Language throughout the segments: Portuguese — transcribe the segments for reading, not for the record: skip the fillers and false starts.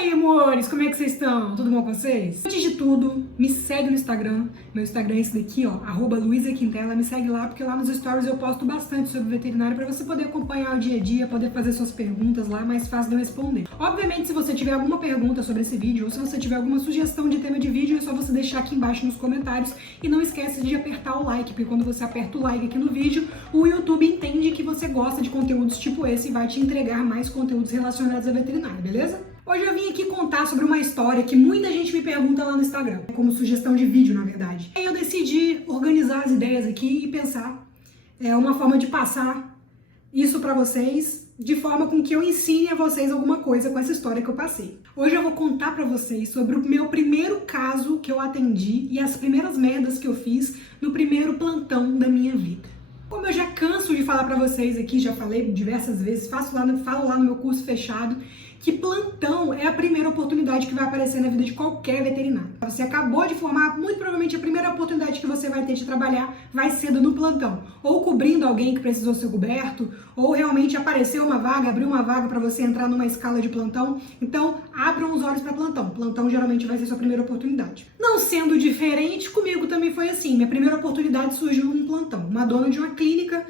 aí, amores, como é que vocês estão? Tudo bom com vocês? Antes de tudo, me segue no Instagram. Meu Instagram é esse daqui, ó, @LuizaQuintela. Me segue lá, porque lá nos stories eu posto bastante sobre veterinário pra você poder acompanhar o dia a dia, poder fazer suas perguntas lá, mais fácil de eu responder. Obviamente, se você tiver alguma pergunta sobre esse vídeo, ou se você tiver alguma sugestão de tema de vídeo, é só você deixar aqui embaixo nos comentários. E não esquece de apertar o like, porque quando você aperta o like aqui no vídeo, o YouTube entende que você gosta de conteúdos tipo esse e vai te entregar mais conteúdos relacionados à veterinária, beleza? Hoje eu vim aqui contar sobre uma história que muita gente me pergunta lá no Instagram, como sugestão de vídeo, na verdade. Aí eu decidi organizar as ideias aqui e pensar uma forma de passar isso pra vocês, de forma com que eu ensine a vocês alguma coisa com essa história que eu passei. Hoje eu vou contar pra vocês sobre o meu primeiro caso que eu atendi e as primeiras merdas que eu fiz no primeiro plantão da minha vida. Como eu já canso de falar pra vocês aqui, já falei diversas vezes, falo lá no meu curso fechado, que plantão é a primeira oportunidade que vai aparecer na vida de qualquer veterinário. Você acabou de formar, muito provavelmente a primeira oportunidade que você vai ter de trabalhar vai ser no plantão. Ou cobrindo alguém que precisou ser coberto, ou realmente apareceu uma vaga, abriu uma vaga para você entrar numa escala de plantão. Então, abram os olhos para plantão. Plantão geralmente vai ser sua primeira oportunidade. Não sendo diferente, comigo também foi assim. Minha primeira oportunidade surgiu num plantão. Uma dona de uma clínica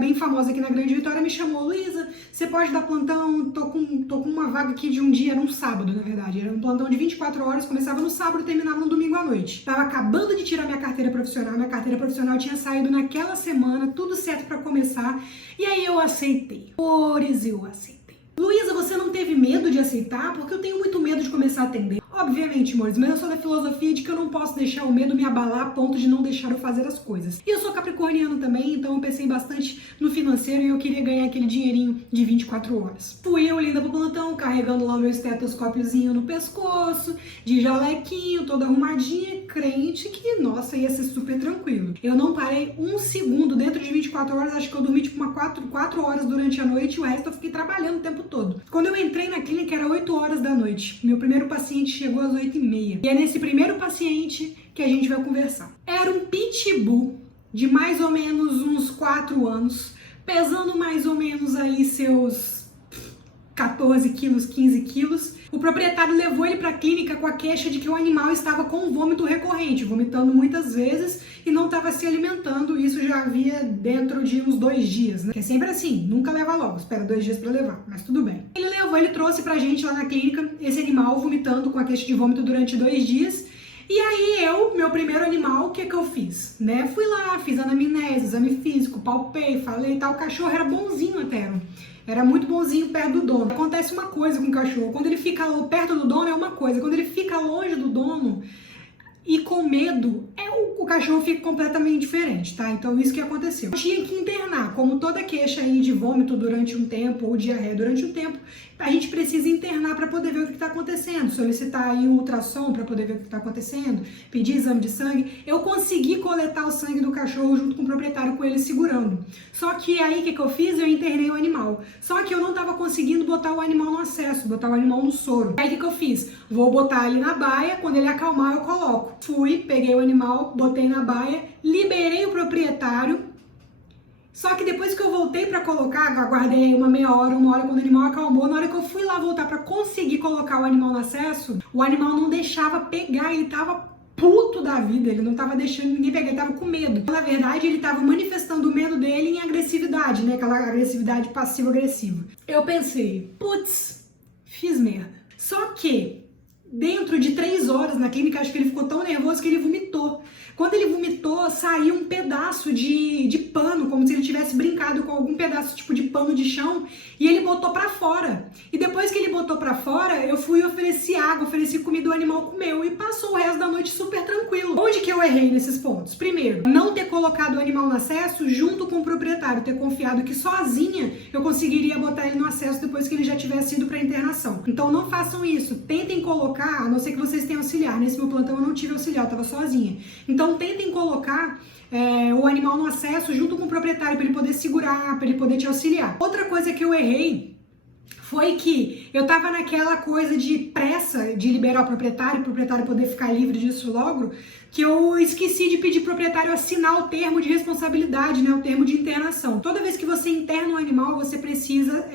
bem famosa aqui na Grande Vitória, me chamou: Luísa, você pode dar plantão? Tô com uma vaga aqui de um dia, era um sábado, na verdade. Era um plantão de 24 horas, começava no sábado e terminava no domingo à noite. Tava acabando de tirar minha carteira profissional tinha saído naquela semana, tudo certo pra começar, e aí eu aceitei. Eu aceitei. Luísa, você não teve medo de aceitar? Porque eu tenho muito medo de começar a atender. Obviamente, amores, mas eu sou da filosofia de que eu não posso deixar o medo me abalar a ponto de não deixar eu fazer as coisas. E eu sou capricorniano também, então eu pensei bastante no financeiro e eu queria ganhar aquele dinheirinho de 24 horas. Fui eu, linda, pro plantão, carregando lá o meu estetoscópiozinho no pescoço, de jalequinho, toda arrumadinha, crente que, nossa, ia ser super tranquilo. Eu não parei um segundo dentro de 24 horas, acho que eu dormi tipo 4 horas durante a noite e o resto eu fiquei trabalhando o tempo todo. Quando eu entrei na clínica era 8 horas da noite. Meu primeiro paciente chegou às 8h30. E é nesse primeiro paciente que a gente vai conversar. Era um pitbull de mais ou menos uns 4 anos, pesando mais ou menos aí seus 14 quilos, 15 quilos. O proprietário levou ele para a clínica com a queixa de que o animal estava com vômito recorrente, vomitando muitas vezes e não estava se alimentando. Isso já havia dentro de uns 2 dias, né? Que é sempre assim, nunca leva logo, espera 2 dias para levar, mas tudo bem. Ele trouxe pra gente lá na clínica esse animal vomitando com a queixa de vômito durante 2 dias. E aí meu primeiro animal, o que eu fiz? Né? Fui lá, fiz anamnese, exame físico, palpei, falei e tal. O cachorro era bonzinho até, era muito bonzinho perto do dono. Acontece uma coisa com o cachorro, quando ele fica perto do dono é uma coisa, quando ele fica longe do dono e com medo, o cachorro fica completamente diferente, tá? Então isso que aconteceu. Eu tinha que internar, como toda queixa aí de vômito durante um tempo ou diarreia durante um tempo, a gente precisa internar para poder ver o que está acontecendo, solicitar aí um ultrassom para poder ver o que está acontecendo, pedir exame de sangue. Eu consegui coletar o sangue do cachorro junto com o proprietário, com ele segurando. Só que aí o que eu fiz? Eu internei o animal. Só que eu não estava conseguindo botar o animal no acesso, botar o animal no soro. Aí o que eu fiz? Vou botar ele na baia, quando ele acalmar eu coloco. Fui, peguei o animal, botei na baia, liberei o proprietário. Só que depois que eu voltei pra colocar, aguardei uma meia hora, quando o animal acalmou, na hora que eu fui lá voltar pra conseguir colocar o animal no acesso, o animal não deixava pegar, ele tava puto da vida, ele não tava deixando ninguém pegar, ele tava com medo. Na verdade, ele tava manifestando o medo dele em agressividade, né, aquela agressividade passivo-agressiva. Eu pensei, putz, fiz merda. Só que dentro de 3 horas na clínica, acho que ele ficou tão nervoso que ele vomitou. Quando ele vomitou, saiu um pedaço de pano, como se ele tivesse brincado com algum pedaço tipo de pano de chão, e ele botou pra fora. E depois que ele botou pra fora, eu fui e ofereci água, ofereci comida, o animal comeu e passou o resto da noite super tranquilo. Onde que eu errei nesses pontos? Primeiro, não ter colocado o animal no acesso junto com o proprietário, ter confiado que sozinha eu conseguiria botar ele no acesso depois que ele já tivesse ido pra internação. Então não façam isso, tentem colocar, a não ser que vocês tenham auxiliar. Nesse meu plantão eu não tive auxiliar, eu tava sozinha. Então tentem colocar o animal no acesso junto com o proprietário para ele poder segurar, para ele poder te auxiliar. Outra coisa que eu errei foi que eu tava naquela coisa de pressa de liberar o proprietário poder ficar livre disso logo, que eu esqueci de pedir pro proprietário assinar o termo de responsabilidade, né, o termo de internação. Toda vez que você interna um animal, você precisa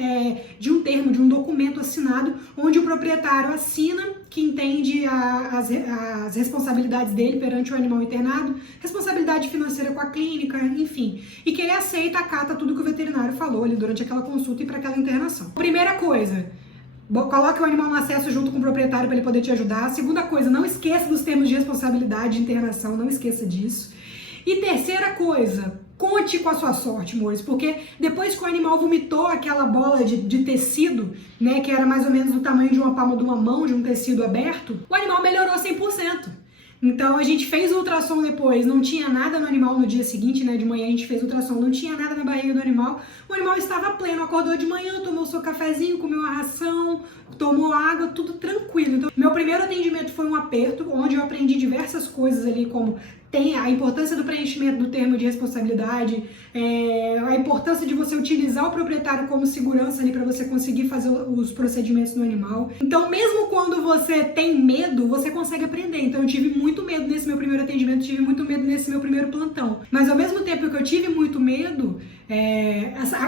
de um termo, de um documento assinado, onde o proprietário assina que entende as responsabilidades dele perante o animal internado, responsabilidade financeira com a clínica, enfim, e que ele aceita, acata tudo que o veterinário falou ali durante aquela consulta e para aquela internação. Primeira coisa, coloque o animal no acesso junto com o proprietário para ele poder te ajudar. Segunda coisa, não esqueça dos termos de responsabilidade de internação, não esqueça disso. E terceira coisa, conte com a sua sorte, amores, porque depois que o animal vomitou aquela bola de tecido, né, que era mais ou menos do tamanho de uma palma de uma mão, de um tecido aberto, o animal melhorou 100%. Então a gente fez o ultrassom depois, não tinha nada no animal no dia seguinte, né, de manhã a gente fez o ultrassom, não tinha nada na barriga do animal, o animal estava pleno, acordou de manhã, tomou seu cafezinho, comeu a ração, tomou água, tudo tranquilo. Então, meu primeiro atendimento foi um aperto, onde eu aprendi diversas coisas ali, como tem a importância do preenchimento do termo de responsabilidade, a importância de você utilizar o proprietário como segurança ali para você conseguir fazer os procedimentos no animal. Então, mesmo quando você tem medo, você consegue aprender. Então, eu tive muito medo nesse meu primeiro atendimento, tive muito medo nesse meu primeiro plantão. Mas, ao mesmo tempo que eu tive muito medo,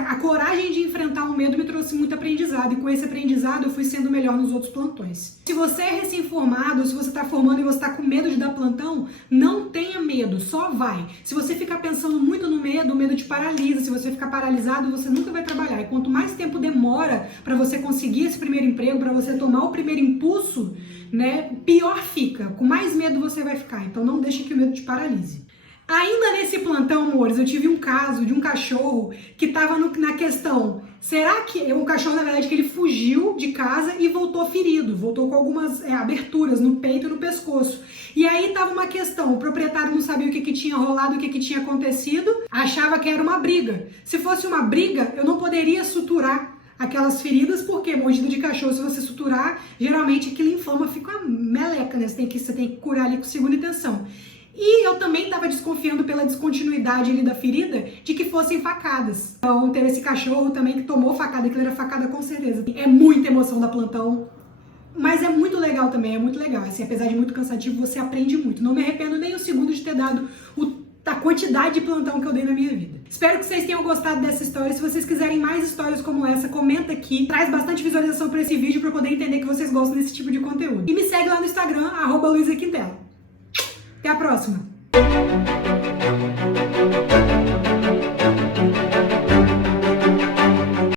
a coragem de enfrentar o medo me trouxe muito aprendizado. E com esse aprendizado, eu fui sendo melhor nos outros plantões. Se você é recém-formado, ou se você está formando e você está com medo de dar plantão, não tenha medo, só vai. Se você ficar pensando muito no medo, o medo te paralisa. Se você ficar paralisado, você nunca vai trabalhar. E quanto mais tempo demora para você conseguir esse primeiro emprego, para você tomar o primeiro impulso, né, pior fica. Com mais medo você vai ficar. Então não deixe que o medo te paralise. Ainda nesse plantão, amores, eu tive um caso de um cachorro que estava na questão, será que... Um cachorro, na verdade, que ele fugiu de casa e voltou ferido, voltou com algumas aberturas no peito e no pescoço. E aí tava uma questão, o proprietário não sabia o que tinha rolado, o que tinha acontecido, achava que era uma briga. Se fosse uma briga, eu não poderia suturar aquelas feridas, porque mordida de cachorro, se você suturar, geralmente aquilo inflama, fica uma meleca, né? Você tem que curar ali com segunda intenção. E eu também estava desconfiando pela descontinuidade ali da ferida de que fossem facadas. Então teve esse cachorro também que tomou facada, que era facada com certeza. É muita emoção da plantão, mas é muito legal também, é muito legal. Assim, apesar de muito cansativo, você aprende muito. Não me arrependo nem um segundo de ter dado a quantidade de plantão que eu dei na minha vida. Espero que vocês tenham gostado dessa história. Se vocês quiserem mais histórias como essa, comenta aqui. Traz bastante visualização para esse vídeo para eu poder entender que vocês gostam desse tipo de conteúdo. E me segue lá no Instagram, @LuizaQuintela. Até a próxima!